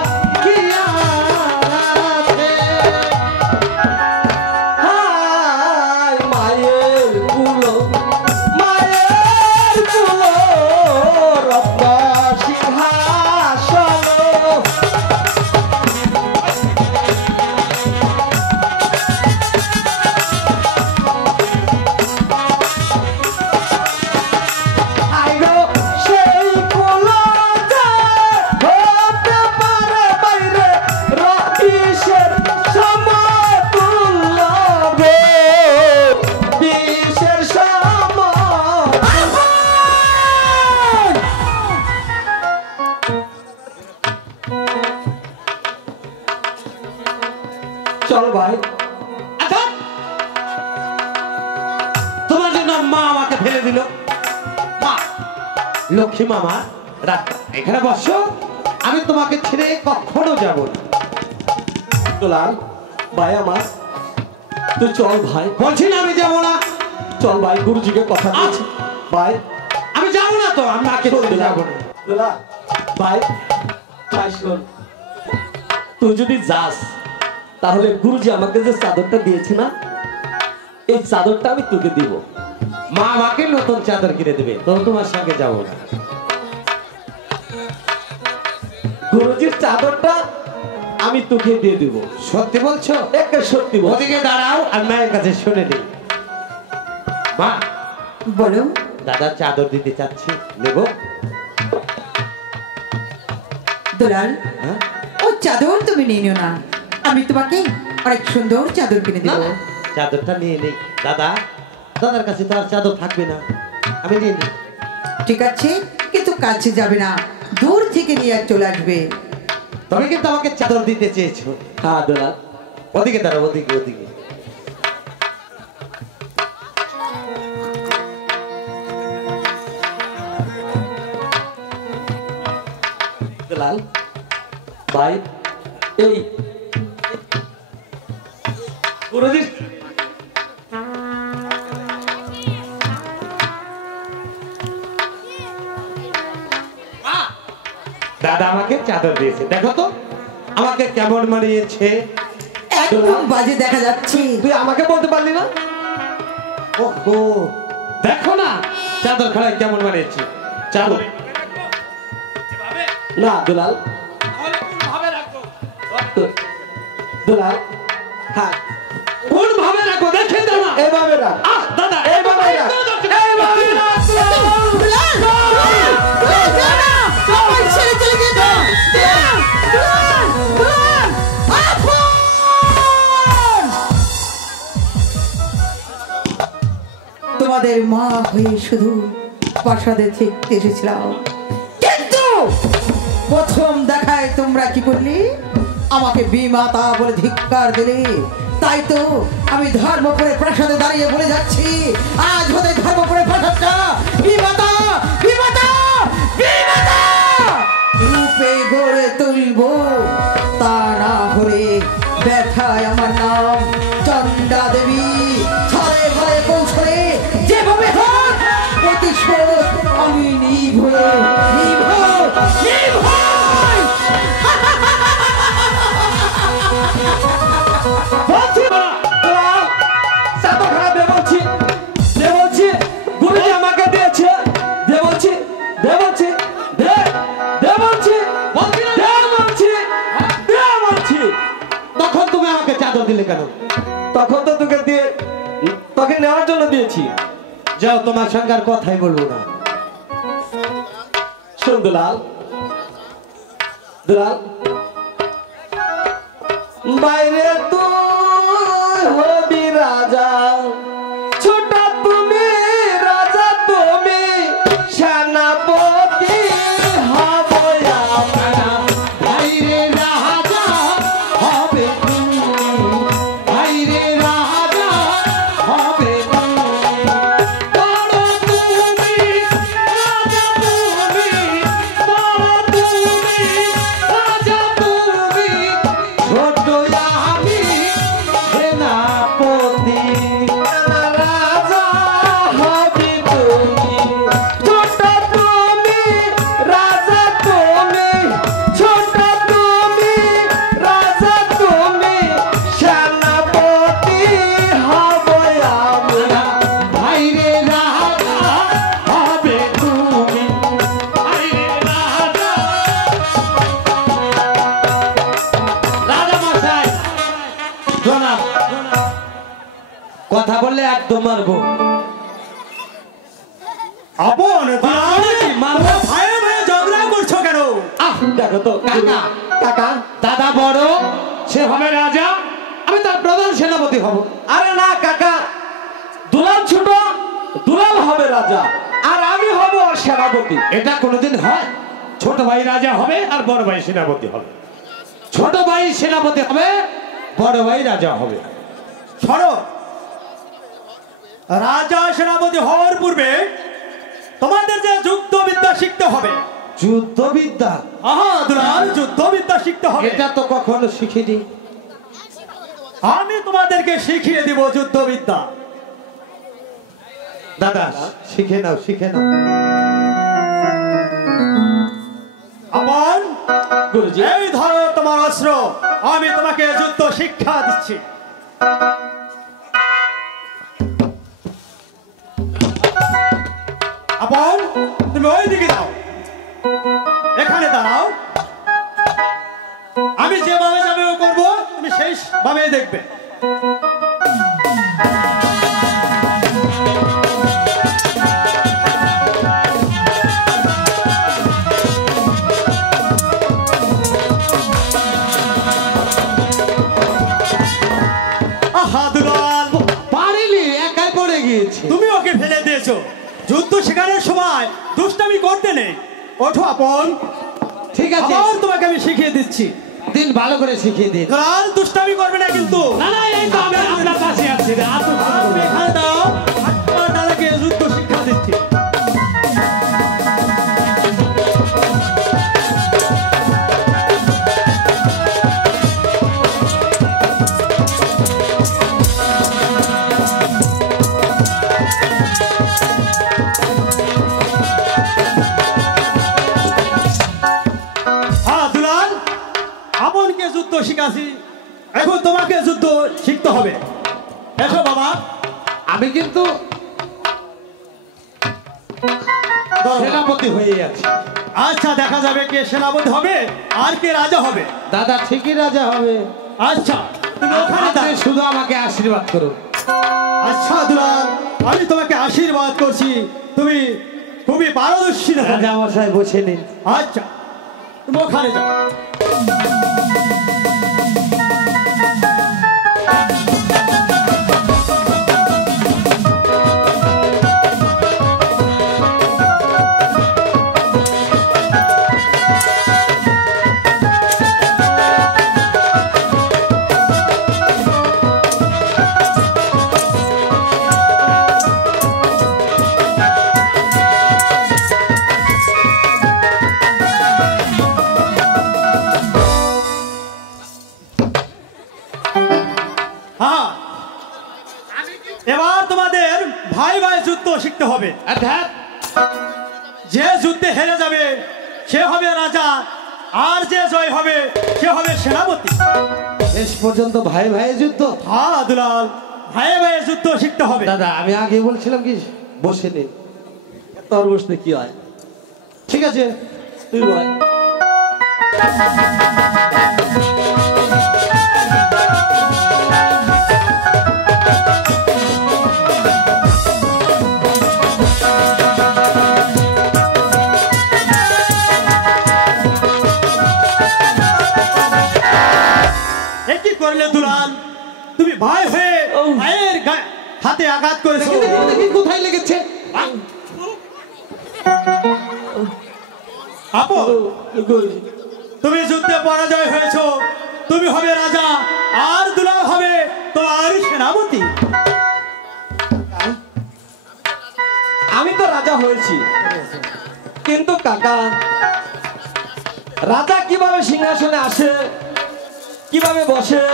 কি আর আছে। হায় মায়ের কুলো, মায়ের কুলো রত্ন সিংহাসন। আইগো সেই কুলো যে হতে পারে বাইরে রহিসের সমতুল্য গো, বিশ্বের সমতুল্য। চল ভাই। আচ্ছা, তোমার জন্য মা আমাকে ফেলে দিল। মা, লক্ষ্মী মামা, রাখ এখানে বসো, আমি তোমাকে ছেড়ে কখনো যাব না। দুলাল ভাই আমার, তুই চল ভাই, বলছি না আমি যাব না। চল ভাই, গুরুজিকে কথা দিয়েছি ভাই। আমি যাব না তো, আমি মাকে ছেড়ে যাব না। দুলাল ভাই, ভাই শোন, তুই যদি যাস তাহলে গুরুজি আমাকে যে চাদরটা দিয়েছে না, এই চাদরটা আমি তোকে দিব। মা আমাকে নতুন চাদর কিনে দেবে, তো তোমার সঙ্গে যাব না। গুরুজির চাদরটা আমি তোকে দিয়ে দিব। সত্যি বলছো? একে সত্যি বল। ওদিকে দাঁড়াও আর মায়ের কাছে শুনে নেই। মা, বলো। দাদা চাদর দিতে চাচ্ছি, নেব? দুলাল, হ্যাঁ? ও চাদর তুমি নিয়ে নিও না, আমি তোমাকে অনেক সুন্দর চাদর কিনে না, দেবো। চাদরটা নিয়ে নেই। দাদা, দাদার কাছে তো আর চাদর থাকবে না, আমি নিয়ে নিই। ঠিক আছে, কিন্তু কাছে যাবে না, দূর থেকে নিয়ে চলে আসবে। তুমি কিন্তু আমাকে চাদর দিতে চেয়েছো। হ্যাঁ দুলাল। ওদিকে দাঁড়াও, ওদিকে ওদিকে। দুলাল ভাই, এই গুরুজি দাদা আমাকে চাদর দিয়েছে, দেখো তো আমাকে কেমন মানিয়েছে। একদম বাজে দেখা যাচ্ছে। তুই আমাকে বলতে পারলি না? ওহো, দেখো না চাদর খাড়ায় কেমন মানিয়েছে। চাদর না দুলাল, দুলাল, হ্যাঁ কোন ভাবে রাখো দেখে দাও না। এভাবে রাখ। আহ দাদা, এইভাবে রাখ। এইভাবে রাখ। দুলাল, দুলাল, যাও না, আমায় ছেড়ে চলে যেও না। দুলাল, দুলাল, দুলাল, আপন! তোমাদের মা হয়ে শুধু প্রাসাদে থেকে এসেছিলাম, কিন্তু প্রথম দেখায় তোমরা কি করলে? আমাকে বিমাতা বলে ধিক্কার দিলে। তাই তো আমি ধর্মপুরে প্রাসাদে দাঁড়িয়ে বলে যাচ্ছি, আজ হতে ধর্মপুরে প্রাসাদটা বিমাতা, বিমাতা, বিমাতা রূপে গড়ে তুলব। তা না হলে ব্যথায় আমার নাম চণ্ডা দেবী। ছড়ে ঘরে পৌঁছলে যেভাবে হোক প্রতিশোধ আমি নিব, নিব, নিব। বলছি না, দুলাল, চাদর খারাপ দে বলছি, দে বলছি। গুরুজি আমাকে দিয়েছে, দে বলছি, দে বলছি, দে, দে বলছি, দে বলছি, দে বলছি। তখন তুমি আমাকে চাদর দিলে কেন? তখন তো তোকে দিয়ে, তোকে নেওয়ার জন্য দিয়েছি। যাও, তোমার সঙ্গে আর কথাই বলবো না। শোন দুলাল, দুলাল, বাইরে তুই হবি রাজা, ছোট তুমি রাজা, তুমি সেনাপতি হব আমরা। ভাইরে রাজা হবে তুমি, ভাইরে রাজা হবে তুমি। বড় তুমি রাজা, তুমি বড়, তুমি রাজা, তুমি ছোট আমি সেনাপতি। রাজা হবি তুমি, ছোট তুমি রাজা, তুমি ছোট তুমি রাজা, তুমি সেনাপতি হব আমরা। ভাইরে রাজা হবে তুমি, ভাইরে রাজা। রাজা মশাই প্রণাম। কথা বললে একদম মারবো। আপন মারবো। ভাইয়ে ভাইয়ে ঝগড়া করছো কেন? আহ, দেখো তো কাকা, কাকা, দাদা বড়, সে হবে রাজা, আমি তার প্রধান সেনাপতি হব। আরে না কাকা, দুলাল ছোট, দুলাল হবে রাজা আর আমি হব সেনাপতি। এটা কোনোদিন হয়? ছোট ভাই রাজা হবে আর বড় ভাই সেনাপতি হবে। ছোট ভাই সেনাপতি হবে, বড় ভাই রাজা হবে। শোনো, রাজা সেনাপতি হওয়ার পূর্বে তোমাদের যে যুদ্ধবিদ্যা শিখতে হবে। যুদ্ধবিদ্যা? আহা দুলাল, যুদ্ধবিদ্যা শিখতে হবে। এটা তো কখনো শিখিনি। আমি তোমাদেরকে শিখিয়ে দিব যুদ্ধবিদ্যা। দাদা শিখে নাও, শিখে নাও। আপন গুরুজি, এই ধরো তোমার অস্ত্র, আমি তোমাকে যুদ্ধ শিক্ষা দিচ্ছি। আপন তুমি ওই দিকে যাও, এখানে দাঁড়াও। ভাবে দেখবে। আহা দুলাল, পারিনি, একাই পড়ে গিয়েছে। তুমি ওকে ফেলে দিয়েছো। যুদ্ধ শেখানোর সময় দুষ্টামি করতে নেই। ওঠো আপন, ঠিক আছে, আবার তোমাকে আমি শিখিয়ে দিচ্ছি। দিন ভালো করে শিখিয়ে দিন। দুলাল দুষ্টামি করবে না কিন্তু। না না, এই তো আমি আপনার পাশে আছি রে। আসুন, তুমি এখানে দাও, আর তোমার দাদাকে যুদ্ধ শিক্ষা দিচ্ছি। হ্যাঁ দুলাল, আপনকে যুদ্ধ শিখাছি, এখন তোমাকে যুদ্ধ শিখতে হবে। এসো বাবা। আমি কিন্তু সেনাপতি হয়ে যাচ্ছি। আচ্ছা, দেখা যাবে কে সেনাপতি হবে আর কে রাজা হবে। দাদা ঠিকই রাজা হবে। আচ্ছা, তুমি ওখানে আপনি দাঁড়াও। শুধু আমাকে আশীর্বাদ করুন। আচ্ছা দুলাল, আমি তোমাকে আশীর্বাদ করছি, তুমি খুবই পারদর্শী হবে। রাজা মশাই বসে নিন। আচ্ছা, তুমি ওখানে যাও। হ্যাঁ, এবার তোমাদের ভাই ভাই যুদ্ধ শিখতে হবে। অর্থাৎ যে যুদ্ধে হেরে যাবে সে হবে রাজা, আর যে জয় হবে সে হবে সেনাপতি। শেষ পর্যন্ত ভাই ভাই যুদ্ধ। হ্যাঁ দুলাল, ভাই ভাই যুদ্ধ শিখতে হবে। দাদা আমি আগে বলছিলাম কি বসে নিন। তোর বসতে কি হয়? ঠিক আছে, তুই বল। এ কি করলে দুলাল? তুমি ভাই হয়ে ভাইয়ের হাতে আঘাত করেছো। দেখি দেখি দেখি কোথায় লেগেছে। আপু, তুমি যুদ্ধে পরাজয় হয়েছো, তুমি হবে রাজা আর দুলাল হবে তোমার সেনাপতি। আমি তো রাজা হয়েছি, কিন্তু কাকা, রাজা কিভাবে সিংহাসনে আসে, কিভাবে বসে,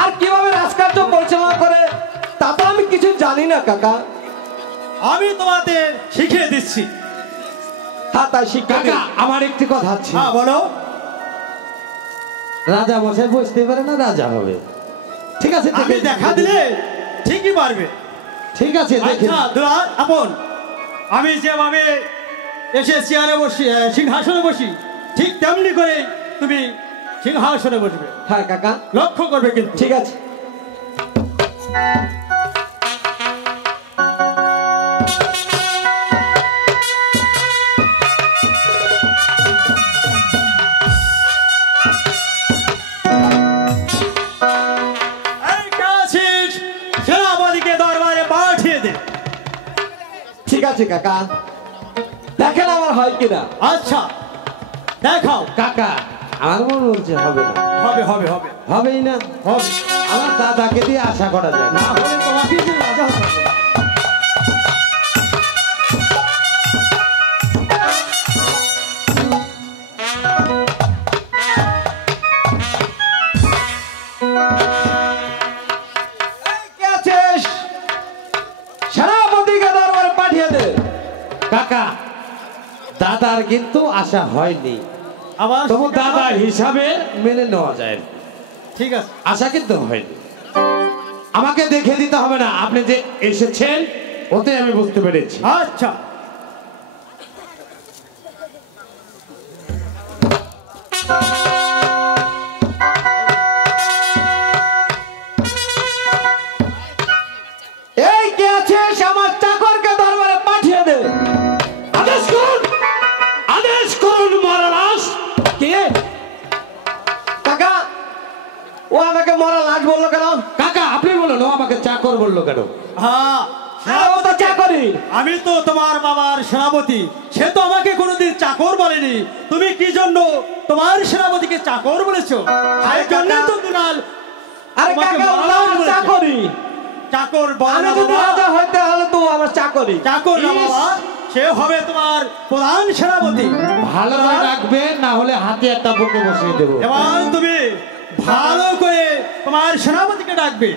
আর কিভাবে রাজকার্য পরিচালনা করে তা তো আমি কিছু জানি না কাকা। আমি তোমাদের শিখিয়ে দিচ্ছি। হ্যাঁ, তাই শিক্ষা কাকা আমার একটি কথা আছে। হ্যাঁ বলো। রাজা মশাই বসতে পারে না, রাজা হবে। ঠিক আছে, আমি দেখা দিলে ঠিকই পারবে। ঠিক আছে দেখে আচ্ছা দুলাল আপন, আমি যেভাবে এসে চেয়ারে বসি, সিংহাসনে বসি, ঠিক তেমনি করে তুমি সিংহাসনে বসবে। হ্যাঁ কাকা, লক্ষ্য করবে কিন্তু। ঠিক আছে। এই কাছিস, সেনাপতিকে দরবারে পাঠিয়ে দে। ঠিক আছে কাকা, দেখেন আমার হয় কিনা। আচ্ছা দেখাও। কাকা আমার মনে বলছে হবে না। হবে হবে হবে হবেই না। হবে। আমার দাদাকে দিয়ে আশা করা যায় না। না হলে তোমাকে যে রাজা হতে হবে। কে আছিস? সেনাপতিকে দরবারে পাঠিয়ে দে। কাকা দাদার কিন্তু আশা হয়নি। আবার তবু দাদা হিসাবে মেনে নেওয়া যায়। ঠিক আছে। আশা কিন্তু হয়নি। আমাকে দেখে দিতে হবে না, আপনি যে এসেছেন ওতে আমি বুঝতে পেরেছি। আচ্ছা বললো কেন? হ্যাঁ ও তো চাকরি। আমি তো তোমার বাবার সেনাপতি, সে তো আমাকে কোনোদিন চাকর বলেনি। তুমি কি জন্য তোমার সেনাপতিকে চাকর বলেছো? সেই জন্যই তো দুলাল আরে তোমাকে কাকা মহারাজ আমার বলেছে। চাকরি। চাকর বল আমি না যদি বাবা। রাজা হইতে হলে তো আমার চাকরি। চাকর না বাবা, সে হবে তোমার প্রধান সেনাপতি। ভালো করে ডাকবে, না হলে হাতে একটা বুকে বসিয়ে দেবো। এবং তুমি ভালো করে তোমার সেনাপতিকে ডাকবে।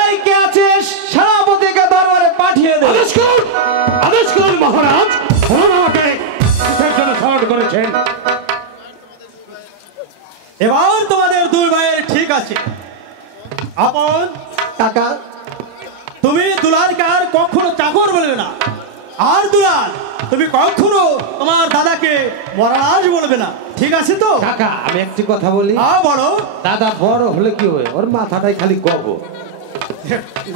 এই কে আছিস? সেনাপতিকে দরবারে পাঠিয়ে দে। আদেশ করুন, আদেশ করুন মহারাজ। বলুন আমাকে কিসের জন্য সার্ট করেছেন? এবার তোমাদের দুই ভাইয়ের ঠিক আছে। আপন কাকা তুমি দুলালকে আর কখনো চাকর বলবে না, আর দুলাল তুমি কখনো তোমার দাদাকে মহারাজ বলবে না, ঠিক আছে তো? কাকা আমি একটি কথা বলি, হ্যাঁ বলো। দাদা বড় হলে কি হয়, ওর মাথাটাই খালি গোবর,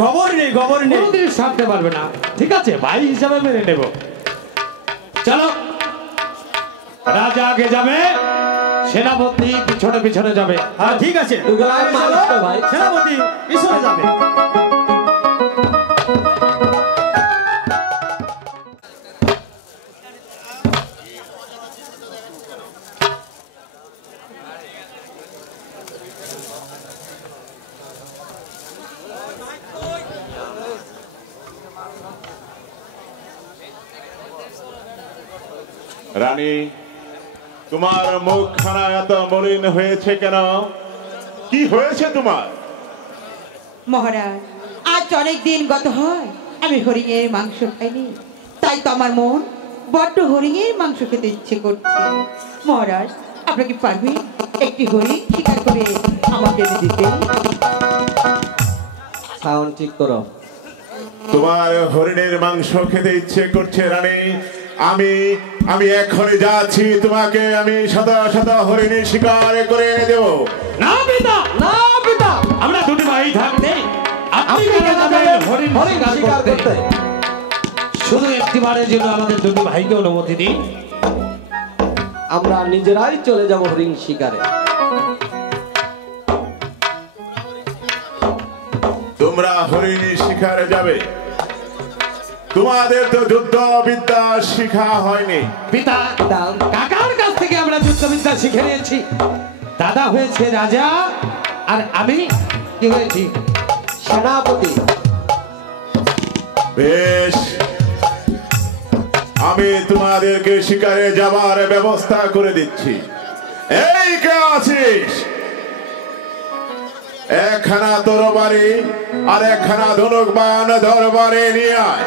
গোবর নেই, গোবর নেই। কোনদিন সারতে পারবে না। ঠিক আছে, ভাই হিসাবে মেনে নেব। চলো, রাজা আগে যাবে, সেনাপতি পিছনে পিছনে যাবে। হ্যাঁ ঠিক আছে, তুই আগে মালিক তো ভাই। সেনাপতি পিছনে যাবে। রানী, তোমার মুখখানা এত মলিন হয়েছে কেন? কি হয়েছে তোমার? মহারাজ, আজ অনেক দিন গত হয় আমি হরিণের মাংস খাইনি, তাই তো আমার মন বড্ড হরিণের মাংস খেতে ইচ্ছে করছে। মহারাজ, আপনাকে পারবেন একটি হরিণ শিকার করে আমাকে এনে দিতে? সাউন্ড ঠিক করো। তোমার হরিণের মাংস খেতে ইচ্ছে করছে রানী? আমি আমি এখনই যাচ্ছি, তোমাকে আমি শত শত হরিণের শিকার করে এনে দেবো। না পিতা, না পিতা, আমরা দুটি ভাই থাকতে আপনি আপনি কেন কেন যাবেন যাবেন হরিণ হরিণ শিকার শিকার করতে? করতে? শুধু একটিবারের জন্য আমাদের দুটি ভাইকে অনুমতি দিন। আমরা নিজেরাই চলে যাব হরিণ শিকারে। তোমরা হরিণ শিকারে যাবে? তোমাদের তো যুদ্ধ বিদ্যা শিখা হয়নি। পিতা, কাকার কাছ থেকে আমরা যুদ্ধবিদ্যা শিখে নিয়েছি। দাদা হয়েছে রাজা, আর আমি কি হয়েছি? সেনাপতি। বেশ, আমি তোমাদেরকে শিকারে যাবার ব্যবস্থা করে দিচ্ছি। এই কে আছিস? একখানা তরবারি আর একখানা ধনুক বান দরবারে নিয়ে আয়।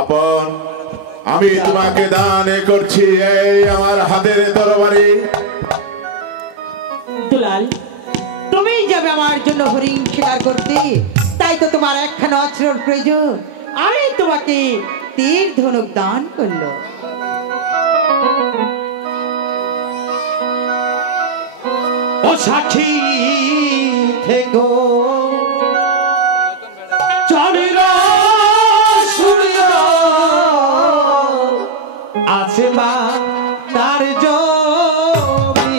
আপন, আমি তোমাকে দান করছি এই আমার হাতের তরবারি। দুলাল, তুমি যাবে আমার জন্য হরিণ শিকার করতে, তাই তো তোমার একখানা অস্ত্রের প্রয়োজন। আমি তোমাকে তীর ধনুক দান করলো। ও সাক্ষী থেকো, চন্দ্র সূর্য আছে মা তার জমিন।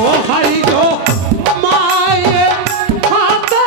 ও হারি গো মায়ের হাতে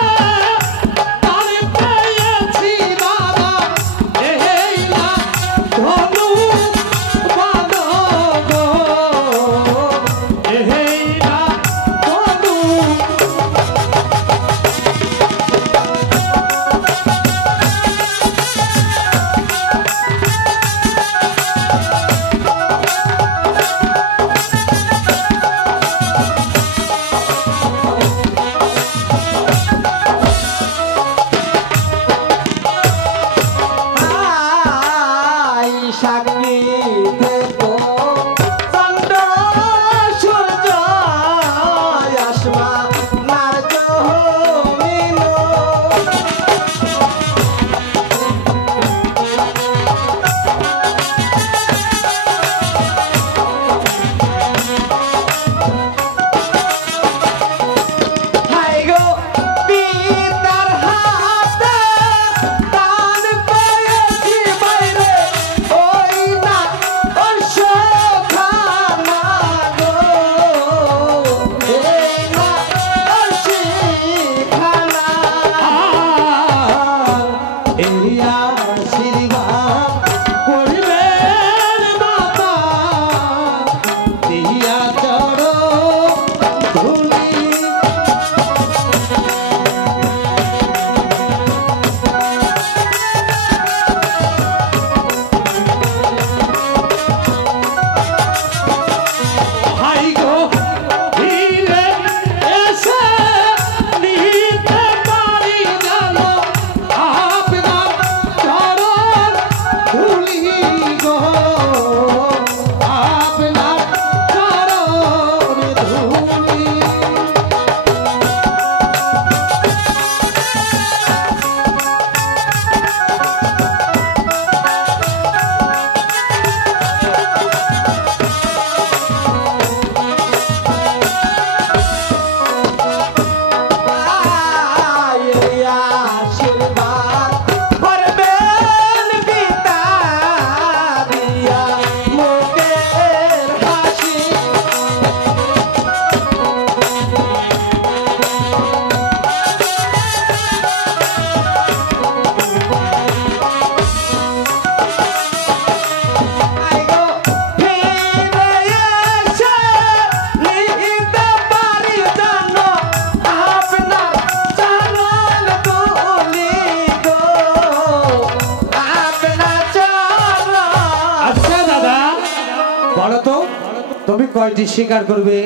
তুমি কয়টি স্বীকার করবে?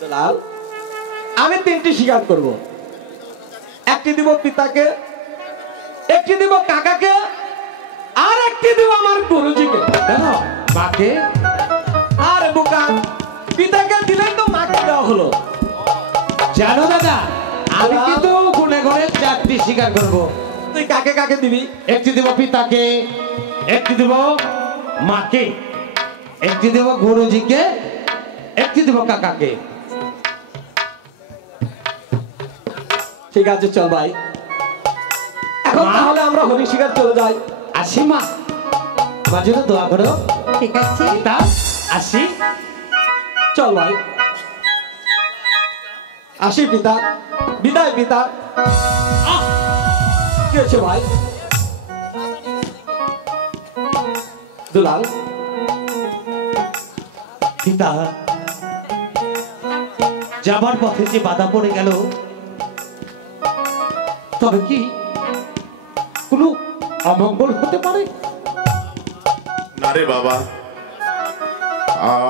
দুলাল, আমি 3টি স্বীকার করব। একটি দিব পিতাকে, একটি দিব কাকাকে, আর একটি দিব আমার গুরুজিকে। কেন মাকে? আরে বোকা, পিতাকে দিলেই তো মাকে দেওয়া হলো। জানো দাদা, আমি কিন্তু গুনে গুনে 4টি স্বীকার করব। তুই কাকে কাকে দিবি? একটি দেব পিতাকে, একটি দেব মাকে, একটি দেব গুরুজিকে, একটি দেব কাকাকে। ঠিক আছে, চল ভাই, এখন মা? তাহলে আমরা হরি শিকার চলে যাই। আসি মা, আমার জন্য দোয়া করো। ঠিক আছে, পিতা আসি। চল ভাই, আসি পিতা, বিদায় পিতা। কি হয়েছে ভাই? দুলাল, পিতা যাবার পথে যে বাধা পড়ে গেল, তবে কি কোনো অমঙ্গল হতে পারে? না রে বাবা,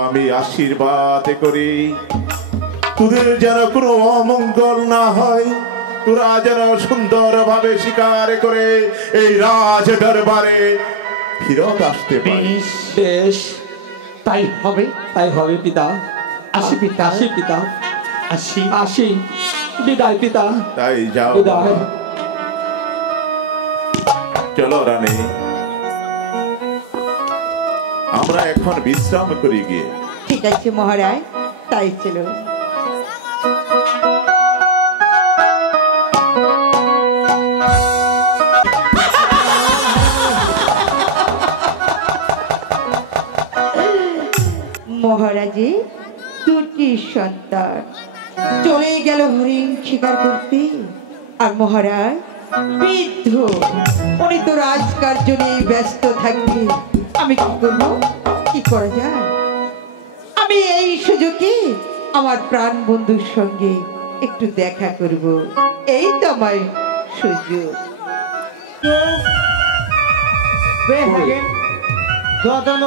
আমি আশীর্বাদ করি তোদের যেন কোনো অমঙ্গল না হয়, তোরা যেন সুন্দরভাবে শিকার করে এই রাজ দরবারে ফিরত আসতে পারিস। বেশ, বেশ, তাই হবে। তাই হবে পিতা। আসি পিতা, আসি পিতা, আসি। আসি, বিদায় পিতা, তাই যাও বিদায়। বাবা। চলো রানী, আমরা এখন বিশ্রাম করি গিয়ে। ঠিক আছে মহারাজ, তাই ছিল। মহারাজে 2টি সন্তান চলে গেল হরিণ শিকার করতে, আর মহারাজ বৃদ্ধ, উনি তো রাজকার্য নিয়ে ব্যস্ত থাকবে। আমি কি করবো? কি করা যায়? আমি এই সুযোগে আমার প্রাণ বন্ধুর সঙ্গে একটু দেখা করব, এই তো আমার সুযোগ।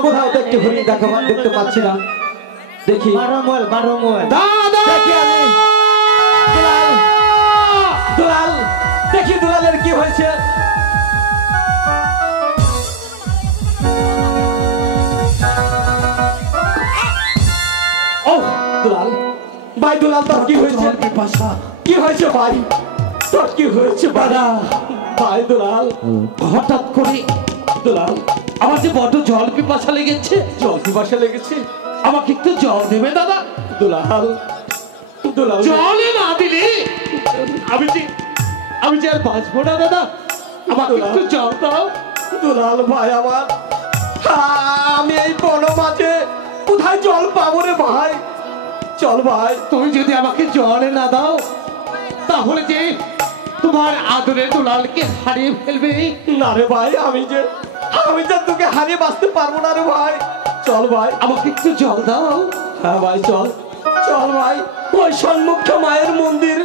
কোথাও তো একটি হরিণ দেখতে পাচ্ছি না। দেখি, দাদা! দেখি আমি। দুলাল, দুলাল, দেখি দুলালের কি হয়েছে। ও দুলাল ভাই, দুলাল তোর কি হয়েছে? কি হয়েছে ভাই? তোর কি হয়েছে ভাই? দুলাল, হঠাৎ করে দুলাল, আমার যে বড্ড জল পিপাসা লেগেছে। জল পিপাসা লেগেছে। আমাকে একটু জল দেবে দাদা? দুলাল, দুলাল, জলে না দিলে আমি যে আর বাঁচবো না দাদা। আমাকে একটু জল দাও। দুলাল ভাই আমার, আমি এই বন মাঝে কোথায় জল পাবো রে ভাই? চল ভাই। তুমি যদি আমাকে জলে না দাও, তাহলে যে তোমার আদরের দুলালকে হারিয়ে ফেলবে। না রে ভাই, আমি যে তোকে হারিয়ে বাঁচতে পারবো না রে ভাই। চল ভাই, আমাকে একটু জল দাও। হ্যাঁ ভাই, চল চল ভাই, ওই সম্মুখ মায়ের মন্দির।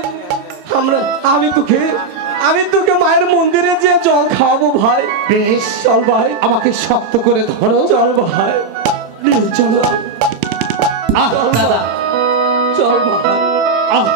আমি তোকে মায়ের মন্দিরে যে জল খাওয়াবো ভাই। বেশ, চল ভাই, আমাকে শক্ত করে ধরো। চল ভাই, চলো। আহ দাদা, চল ভাই। আহ